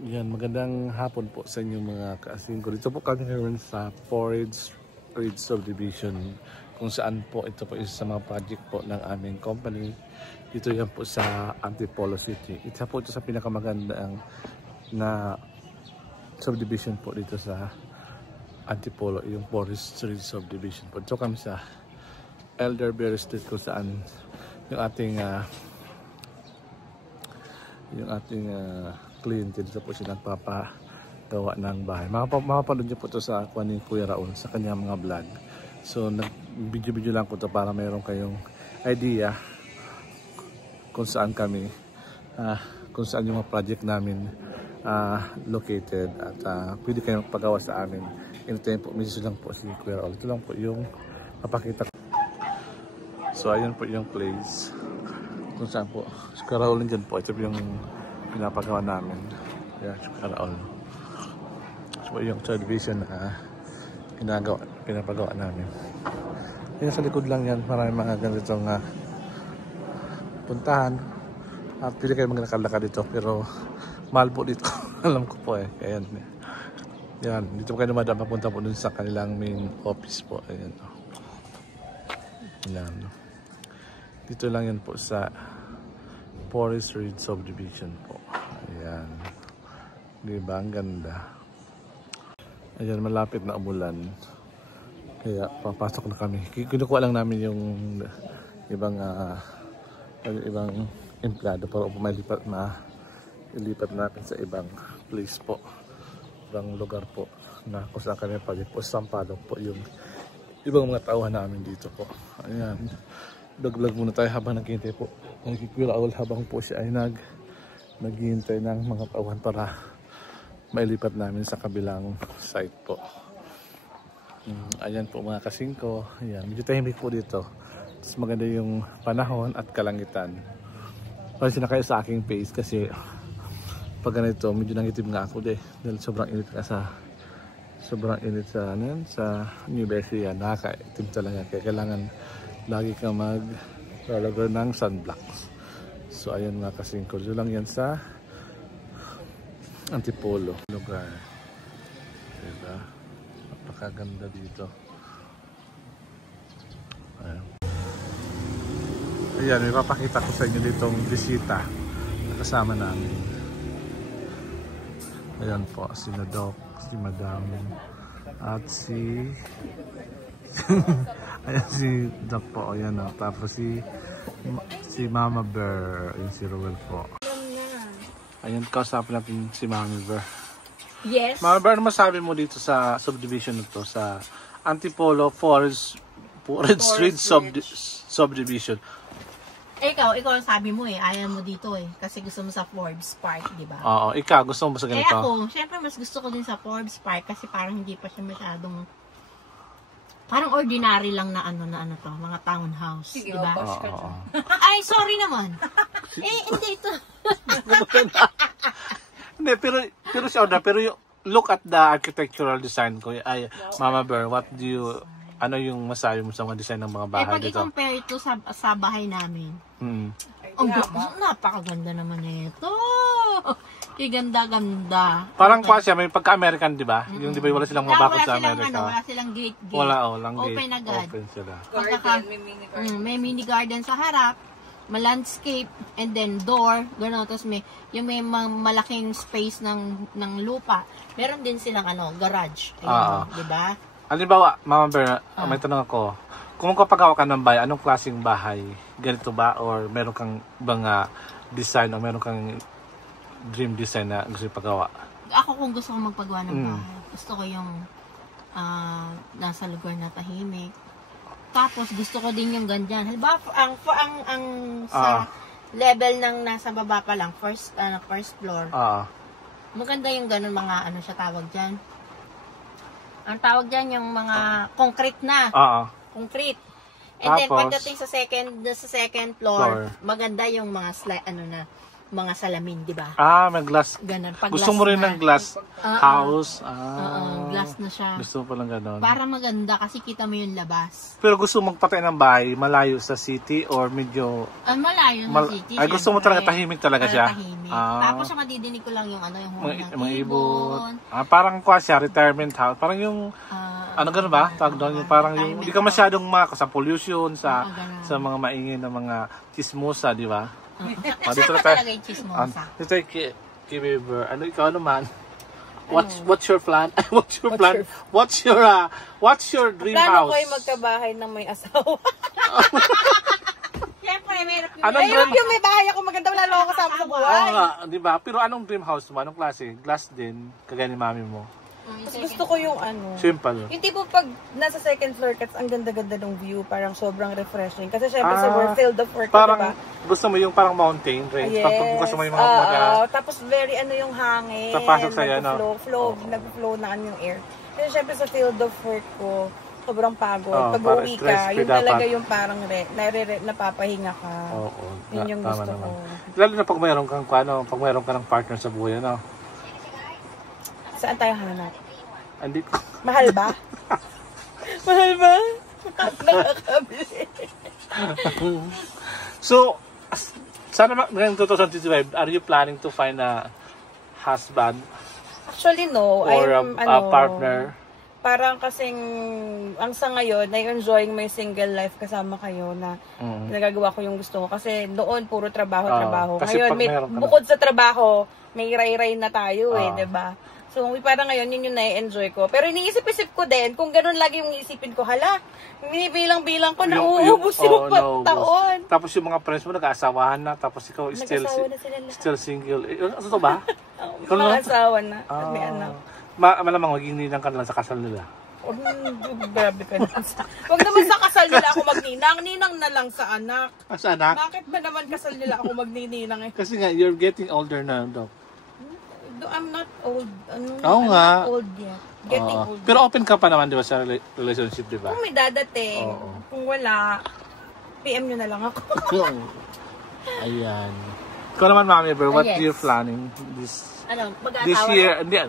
Yan, magandang hapon po sa inyo mga kaasingko. Dito po kami ngayon sa Forage Ridge Subdivision kung saan po ito po isa sa mga project po ng aming company. Dito yan po sa Antipolo City. Ito po ito sa pinakamagandang na subdivision po dito sa Antipolo, yung Forage Ridge Subdivision po. Dito kami sa Elderberry Street kung saan yung ating kliyente dito po siya nagpapagawa ng bahay. Makapanood niyo po ito sa kuha ni Kuya Raul sa kanyang mga vlog. So nag-video lang po ito para mayroon kayong idea kung saan kami, kung saan yung mga project namin located at pwede kayong pagawa sa amin. Anytime po, message lang po si Kuya Raul. Ito lang po yung papakita ko. So ayun po yung place kung saan po si Kuya Raul nandyan po. Ito po yung pinapagawa namin. Yan, Karaol. So, yung subdivision na pinapagawa namin. Yan sa likod lang yan. Maraming mga ganitong puntahan. At pili kayo magnakalaka dito. Pero mahal po dito. Alam ko po eh. Ayan. Yan. Dito kayo naman papunta po dun sa kanilang main office po. Ayan. Yan. Dito lang yan po sa Forage Ridge Subdivision po. Ayan. Diba? Ang ganda. Ayan, malapit na umulan. Kaya papasok na kami. Kinukuha lang namin yung ibang empleyado para ilipat natin sa ibang place po. Ibang lugar po na kung saan kami project po. Sampalok po yung ibang mga tauhan namin dito po. Ayan. Vlog muna tayo habang naghihintay po. Kuya Raul habang po siya ay naghihintay ng mga tauhan para mailipat namin sa kabilang site po. Ayan po mga kasingko. Ayan, medyo tahimik po dito. Tapos maganda yung panahon at kalangitan. Pansin na kayo sa aking face kasi pag ganito medyo nangitim nga ako dahil sobrang init ka sa New Bessie. Nakakaitim talaga kaya kailangan lagi ka maglalagay ng sunblocks. So ayan mga kasingko, dito lang yan sa Antipolo lugar. Diba? Napakaganda dito. Ayan, may papakita ko sa inyo ditong bisita na kasama namin. Ayan po, si Nadok, si Madam, at si ayan si Doc po, ayan o. Tapos si Mama Bear, ayan si Roel po. Ayan, kausapin natin si Mama Bear. Yes. Mama Bear, ano masabi mo dito sa subdivision na to, sa Antipolo Forage Ridge Subdivision? Ikaw ang sabi mo eh, ayaw mo dito eh. Kasi gusto mo sa Forbes Park, di ba? Oo, ikaw, gusto mo sa ganito? Ako, syempre mas gusto ko din sa Forbes Park kasi parang hindi pa siya masyadong parang ordinary lang na to, mga townhouse, di ba? Ay, sorry naman. Hindi ito. Hindi, pero siya pero look at the architectural design ko. Ay, Mama Bear, ano yung masabi mo sa mga design ng mga bahay pag dito? Pag i-compare ito sa bahay namin, napakaganda naman ito. Ganda-ganda. Parang pa siya, may pagka-American, di ba? Yung di ba wala silang mga bakod sa Amerika? Wala silang gate. Walang gate. Open agad. Open sila. May mini garden sa harap, may landscape, and then door, gano'n. Tapos may malaking space ng lupa. Meron din silang garage. Ayan, di ba? Halimbawa, Mama Bear, may tanong ako. Kung magpapagawa ka ng bahay, anong klaseng bahay? Ganito ba? Or meron kang ibang design o meron kang dream design na gusto ipagawa? Ako kung gusto kong magpagawa ng bahay, gusto ko yung nasa lugar na tahimik. Tapos gusto ko din yung ganyan. Halimbawa, ang sa level ng nasa baba pa lang, first floor. Maganda yung ganun mga siya tawag dyan. Ang tawag dyan yung mga concrete na. Concrete. And tapos, then pagdating sa second floor, maganda yung mga mga salamin, di ba? May glass. Ganun. Pag Gusto mo rin ng glass house? Glass na siya. Gusto mo palang ganon. Para maganda kasi kita mo yung labas. Pero gusto mong patay ng bahay, malayo sa city or medyo... Malayo sa city. Ay, gusto mo talaga tahimik talaga siya? Tahimik. Tapos madidinig ko lang yung yung huni ng mga ibon. Parang siya, retirement house. Parang yung... gano'n ba? Tawag doon, yung parang yung... Hindi ka masyadong sa pollution, sa mga maingay na mga chismosa, di ba? Dito na talaga yung chismosa. Dito tayo kay Weber. Ikaw naman? What's your plan? What's your plan? What's your dream house? Plano ko ay magkabahay ng may asawa. Siyempre, meron yung may bahay ako maganda, wala lang ako kasama sa buhay. Di ba? Pero anong dream house mo? Anong klase? Glass din? Kagaya ni mami mo? Gusto ko yung simple. yung tipo pag nasa second floor kasi ang ganda-ganda ng view, parang sobrang refreshing. Kasi syempre sa field of work, parang, diba? Gusto mo yung parang mountain range? Yes. Gusto mo yung mga tapos very yung hangin. Tapasok sa'yo, nag-flow na yung air. Kasi syempre sa field of work ko, sobrang pagod. Pag uwi ka, yun talaga yung parang napapahinga ka. Yun yung gusto ko. Lalo na pag mayroon kang pag mayroon ka ng partner sa buhay, Saan tayo hanap? Andito. Mahal ba? Mahal ba? Nakakabili. So, sana ngayong 2025, are you planning to find a husband? Actually, no. Or a partner? Parang kasing, ang sa ngayon, na-enjoying my single life kasama kayo na nagagawa ko yung gusto ko. Kasi noon, puro trabaho. Ngayon, bukod sa trabaho, may iray-iray na tayo diba? So, parang ngayon, yun yung na-enjoy ko. Pero iniisip-isip ko din, kung ganun lagi yung iisipin ko, binibilang-bilang ko, nauubos yung taon. Tapos yung mga friends mo, nag-aasawahan na, tapos ikaw still single. Ano ba? Mga asawa na, may anak. Malamang maging ninang ka na lang sa kasal nila. Grabe ka na. Huwag naman sa kasal nila ako magninang. Ninang na lang sa anak. Sa anak? Bakit ba naman kasal nila ako magnininang eh? Kasi nga, you're getting older na, Doc. I'm not old. Oo nga. Not old yet. Getting old. Pero open ka pa naman, di ba, sa relationship, di ba? Kung may dadating, kung wala, PM nyo na lang ako. Ayan. Ikaw naman, Mami Bear, what you're planning this year? Hindi,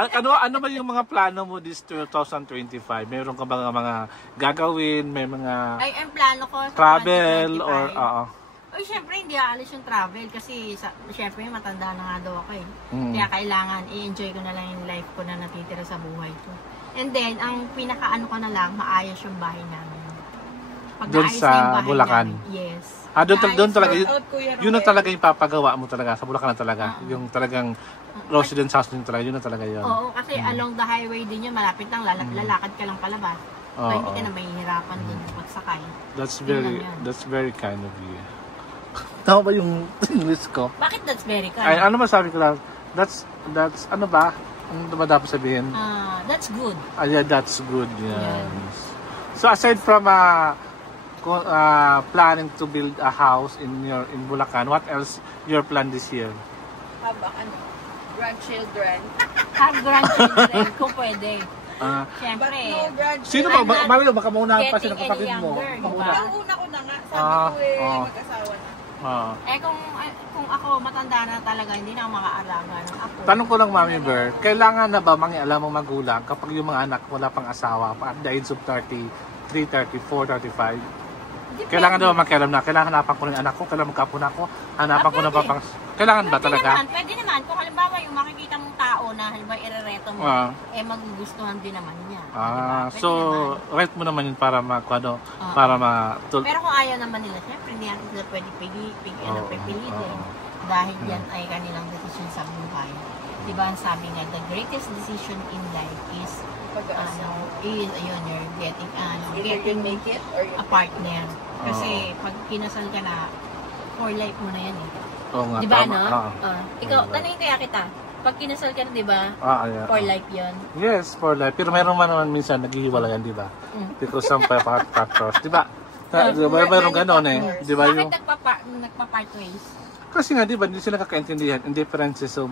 ano ba yung mga plano mo this 2025? Mayroon ka ba mga gagawin? May mga ang plano ko sa travel 2025. or Siyempre hindi aalis yung travel kasi siyempre matanda na nga daw ako eh. Kaya kailangan i-enjoy ko na lang yung life ko na natitira sa buhay ko. And then, ang pinakaano ko na lang, maayos yung bahay namin. Doon sa Bulacan? Namin, yes. Doon talaga, yun na talaga yung papagawa mo talaga, sa Bulacan na talaga. Yung talagang residence house din talaga, yun na talaga yun. Oo, kasi along the highway din yun, malapit lang, lalakad ka lang palabas. So, hindi ka na mahihirapan din pagsakay. That's very kind of you. Tama ba yung English ko? Bakit that's very kind? Ay, ano masabi ko lang? That's, ano ba? Ano ba dapat sabihin? That's good. Yeah, that's good. Yes. So, aside from planning to build a house in Bulacan, what else your plan this year? Grandchildren. Have grandchildren, kung pwede. Siyempre. Sino ba? Mami, baka maunahan pa sila kapatid mo. Una ko na nga. Sabi ko mag-asawa na. Kung ako matanda na talaga, hindi na ako makaalaga ng apo. Tanong ko lang, Mami Bear, kailangan na ba mangialam mo magulang kapag yung mga anak wala pang asawa at the age of 33, 34, 35? Kailangan na ba makialam na? Kailangan hanapan ko ng anak ko? Kailangan magkapo na ako? Hanapan ko na ba pang... Kailangan ba talaga? Pwede naman. Kung halimbawa yung makikita mong tao na halimbawa irereto mo, magugustuhan din naman niya. So, right mo naman yun para para Pero kung ayaw naman nila, syempre hindi natin sila pwede pipilitin. Dahil yan ay kanilang decision sa buhay. Diba ang sabi nga, the greatest decision in life is you're getting make it or a partner. Kasi pag kinasal ka na, for life mo na yan eh. Oo nga, diba tama. Ikaw, tanongin kaya kita, pag kinasal ka na, diba, for life yun? Yes, for life. Pero meron man naman minsan naghihiwalayan, diba? Because some factors, diba? Mayroon ganon eh. Diba yung... Bakit nagpa-part ways? Kasi nga, diba, hindi sila kakaintindihan. In differences of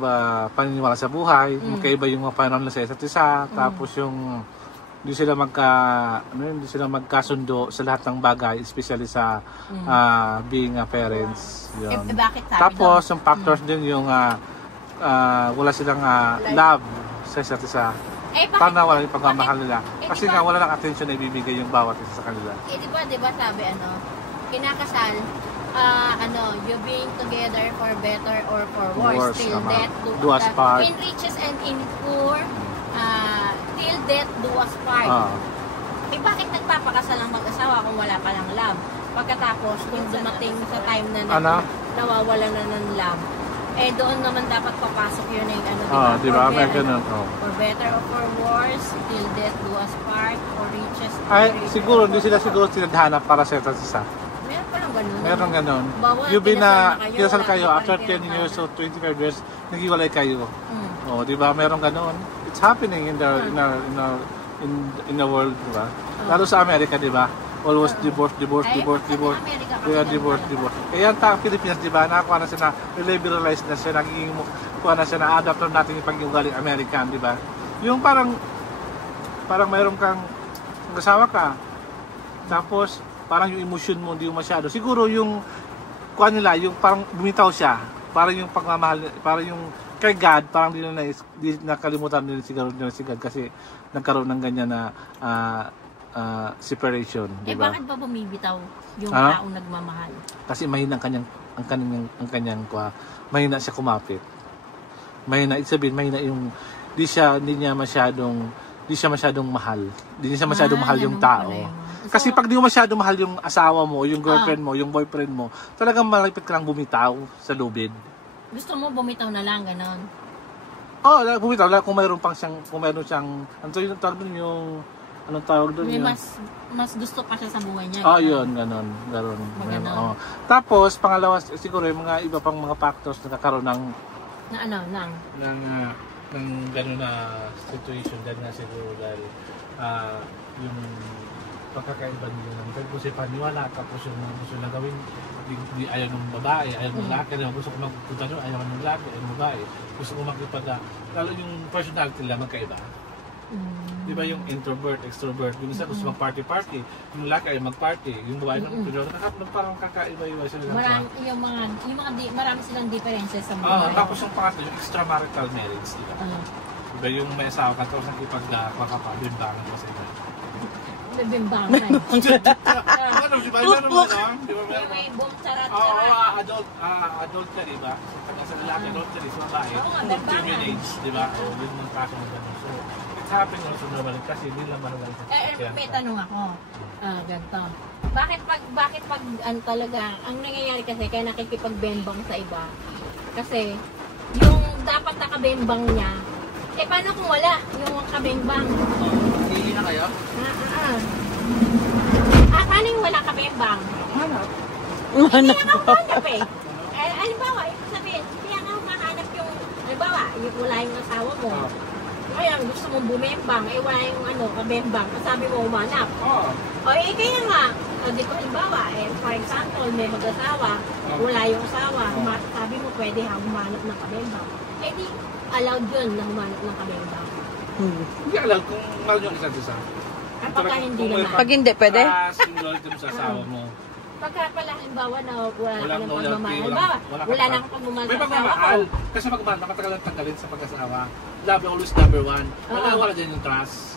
paniniwala sa buhay, magkaiba yung mga pananaw nila sa isa't isa, tapos yung, hindi sila magkasundo sa lahat ng bagay, especially sa being parents. Yun. Bakit sabi Tapos yung factors din yung wala silang love sa isa't isa. Paano wala yung pagmamahal nila? Kasi nga wala lang attention na ibibigay yung bawat isa sa kanila. Di ba sabi kinakasal, you being together for better or for worse, till death do us part. In riches and in poor, till death do us part. Bakit nagpapakasal ang mag-asawa kung wala pa lang love? Pagkatapos, kung dumating sa time na nawawala na ng love, doon naman dapat papasok yun diba? For better or for worse, till death do us part, for riches. Siguro, hindi sila sinadhana para sa isa. Meron palang ganun. Meron ganun. Kinasal kayo, after 10 years or 25 years, naghiwalay kayo. Diba? Meron ganun. It's happening in the world, diba? Lalo sa Amerika, diba? Always divorce. Kaya divorce. Kaya ang Pilipinas, diba? Nakakuha na siya na liberalize na siya, kuha na siya na adapt na natin yung pag-ugaling American, diba? Yung parang mayroon kang asawa ka, tapos parang yung emotion mo hindi masyado. Siguro yung kuha nila, yung parang bumitaw siya, parang yung pagmamahal, parang yung kay God, parang di nakalimutan nila siguro si God kasi nagkaroon ng ganyan na separation, di ba? Bakit ba bumibitaw yung taong nagmamahal? Kasi mahina mahina siya kumapit. Mahina, mahina yung di niya masyadong mahal. Di niya masyadong mahal yung tao. Kasi pag di mo masyadong mahal yung asawa mo, yung girlfriend mo, yung boyfriend mo, talagang malapit ka lang bumitaw sa lubid. Gusto mo bumitaw na lang, ganon? Bumitaw lang kung mayroon siyang, anong tawag doon yun? Mas gusto pa siya sa buhay niya. Yun, ganon. Tapos, pangalawa, siguro yung mga iba pang mga factors na nagkakaroon ng ganon na situation dahil nga siguro dahil yung pagkakaiba nila ng kasi paniwala tapos yung gusto na gawin ayaw ng babae, ayaw ng lalaki, gusto ko magpunta nyo, ayaw ng lalaki, ayaw ng babae, gusto ko lalo yung personality nila magkaiba. Di ba yung introvert, extrovert, yung isa gusto mag-party, yung lalaki ay mag-party, yung babae parang kakaiba-iba sila. Marami silang differences sa mga. Tapos yung pangatlo, yung extramarital marriage, di ba? Diba yung may asawa ka, tapos nakipag-kakapa, bimbangan mo sa iba. Bimbangan. Diba? Meron mo lang, di ba? May charat. Adultery, di ba? Sa lalaki, adultery, sa babae, teenage, di ba? Yun yung kaso ng gano'n. So, it's happening also normally kasi hindi lang marunong sa may tanong ako. Ganito. Bakit pag talaga, ang nangyayari kasi kaya nakikipagbembang sa iba, kasi yung dapat nakabembang niya, paano kung wala yung kabembang? Hindi na kayo? Paano yung wala kabembang? Hanap. Hindi na humanap halimbawa, ibig sabihin, hindi na humanap yung, halimbawa, wala yung asawa mo. Kaya gusto mong bumembang, wala yung kabembang, sabi mo humanap. Kaya nga, di ba, halimbawa, for example, may mag-asawa, wala yung asawa, sabi mo pwede humanap ng kabembang. Di allowed yun na humanap ng kabembang. Hindi allowed kung mahal yung isa't isa. Pagka hindi naman. Pag hindi, pwede? Single ka sa asawa mo. Pagka pala, halimbawa na wala ka ng pagmamahal. Halimbawa, wala na akong pagmamahal sa asawa ko. May pagmamahal. Kasi pagmamahal, makatagal ang tanggalin sa pag-asawa. Love always number one. Wala dyan yung trust.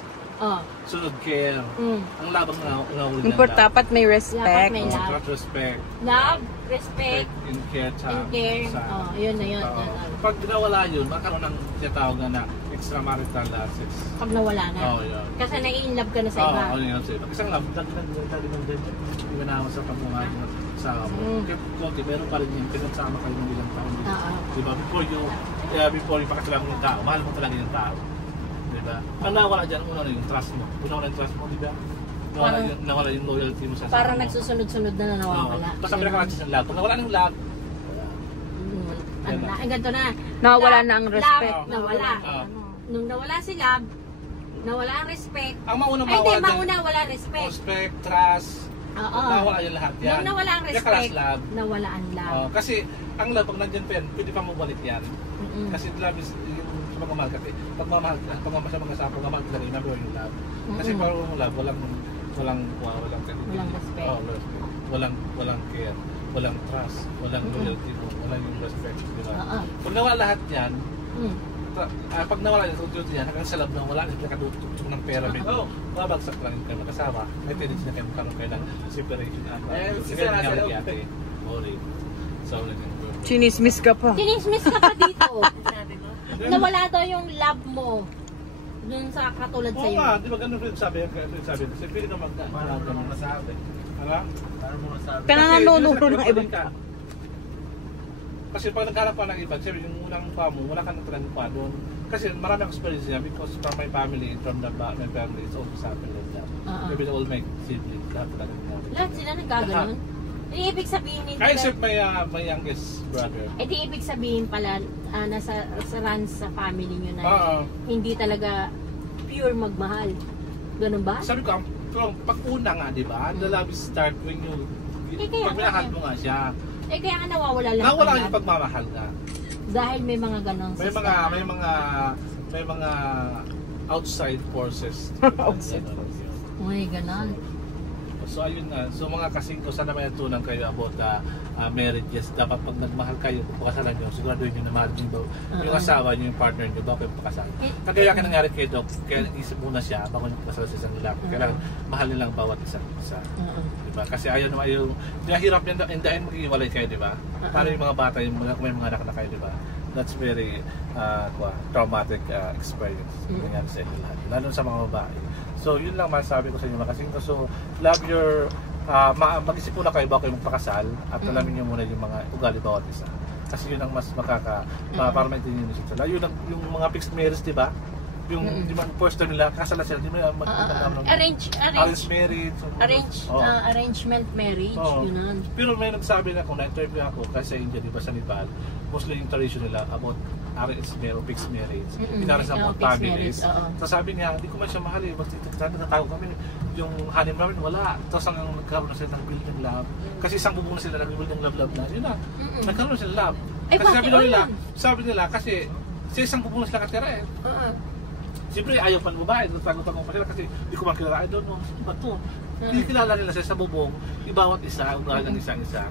Sunod care. Ang labang nahuli dyan. Dapat may respect. Dapat may love. Respect. Love, respect, and care. Yun na yun. Pag nawala yun, magkaroon ng tinatawag na extramarital assets. Pag nawala na. Yun. Kasi nai-inlove ka na sa iba. Yun sa iba. Isang love, dali ng ganyan. Hindi ka naman sa pagmamahal mo sa mo. Kaya meron pa rin yung pinagsama kayo ng ilang taon. Diba? Before yung pakasalang ng tao, mahal mo talaga yung tao. Diba? Ang nawala dyan, una yung trust mo. Una yung trust mo, diba? Nawala yung loyalty mo sa asawa mo. Parang nagsusunod-sunod na nawawala. Tapos sabi na ka ng love. Pag nawala ng love, ganito na. Nawala na ang respect. Nawala. Nung nawala si love, nawala ang respect. Ang mauna wala respect. Respect, trust. Nawala yung lahat yan. Nung nawala ang respect, nawala ang love. Kasi ang love, pag nandiyan pa yan, pwede pa mabalik yan. Kasi love is yung pagmamahal kasi. Pagmamahal sa mga asawa, pagmamahal talaga yung number yung love. Kasi parang yung love, walang respect. Oh, respect. Walang care, walang trust, walang loyalty mo, walang yung respect, di ba? Pag nawala lahat yan, pag nawala yung tutututo yan, hanggang sa love na wala, hindi nakatutok ng pera, babagsak lang yung kayo magkasama. May tendency na kayo magkaroon kayo ng separation. Chinismis ka pa. Chinismis ka pa dito. Nawala daw yung love mo dun sa katulad sa'yo. Oo nga, di ba ganun rin sabi? Kasi pili ka magkakaroon ka muna sabi. Ano? Pinanganunuro ng iba. Kasi pag nagkaroon pa ng iba, sabi yung unang pa mo, wala ka nang pa doon. Kasi marami akong experience niya because from my family, from my family, it's always happened like that. Maybe all my siblings, lahat talaga mo. Lahat sila nagkaganon? Ibig sabihin hindi except my youngest brother. Di ibig sabihin pala nasa runs sa family nyo na hindi talaga pure magmahal. Ganun ba? Sabi ko, pag una nga, di ba? The love start when you pag minahal mo nga siya. Kaya nga nawawala lang. Nawala yung pagmamahal nga. Dahil may mga ganong may mga outside forces. Outside. Uy, ganon. So ayun na, so mga kasing ko, sana may natutunan kayo about marriages. Dapat pag nagmahal kayo, kung pakasalan nyo, siguraduhin nyo na mahal nyo yung asawa nyo, yung partner nyo, bago yung pakasalan. Kaya kaya nangyari kay Doc, kaya isip muna siya, bago nyo pakasalan sa isang lalaki. Kailangan mahal nilang bawat isa. Diba? Kasi ayaw naman, hirap yan, in the end mag-iwalay kayo, diba? Para yung mga bata, kung may mga anak na kayo, diba? That's very traumatic experience. Ganyan sa inyo lahat, lalo sa mga babae. So yun lang masasabi ko sa inyo mga kasing ko. So love your mag-isip muna kayo bago kayo magpakasal at alamin nyo muna yung mga ugali bawat isa. Kasi yun ang mas para maintindihan nyo sila. Yun yung mga fixed marriage, di ba? Yung di ba first time nila kasalan sila, di ba? Arrangement marriage, yun. Pero may nagsabi na kung na-interview ako kasi sa India, di ba, sa Nepal, mostly yung tradition nila about arranged marriage, fixed marriage. Pinaras sa mga families. So sabi niya, hindi ko man siya mahal eh. Basta natawag kami, yung honeymoon namin, wala. Tapos hanggang nagkaroon na sila ng building love. Kasi isang bubong na sila, nag-building love na. Yun na, nagkaroon na sila love. Kasi sabi nila, kasi sa isang bubong na sila katira eh. Siyempre ayaw pa ng babae, nagtago-tago pa sila kasi hindi ko man kilala. I don't know, sino ba ito? Hindi kilala nila sa bubong, ibawat isa, ugali ng isang-isa.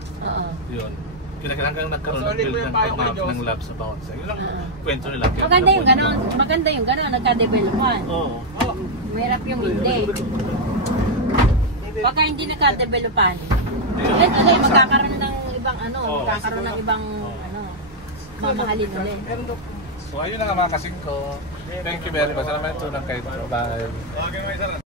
Yun. Hanggang nagkaroon ng love sa bawat isa. Yun ang kwento nila. Maganda yung gano'n, nagka-developan. Mahirap yung hindi. Baka hindi nagka-developan. Magkakaroon ng ibang mamahalin ulit. So ayun na nga mga kasing ko. Thank you very much. Salamat ito ng kayo. Bye.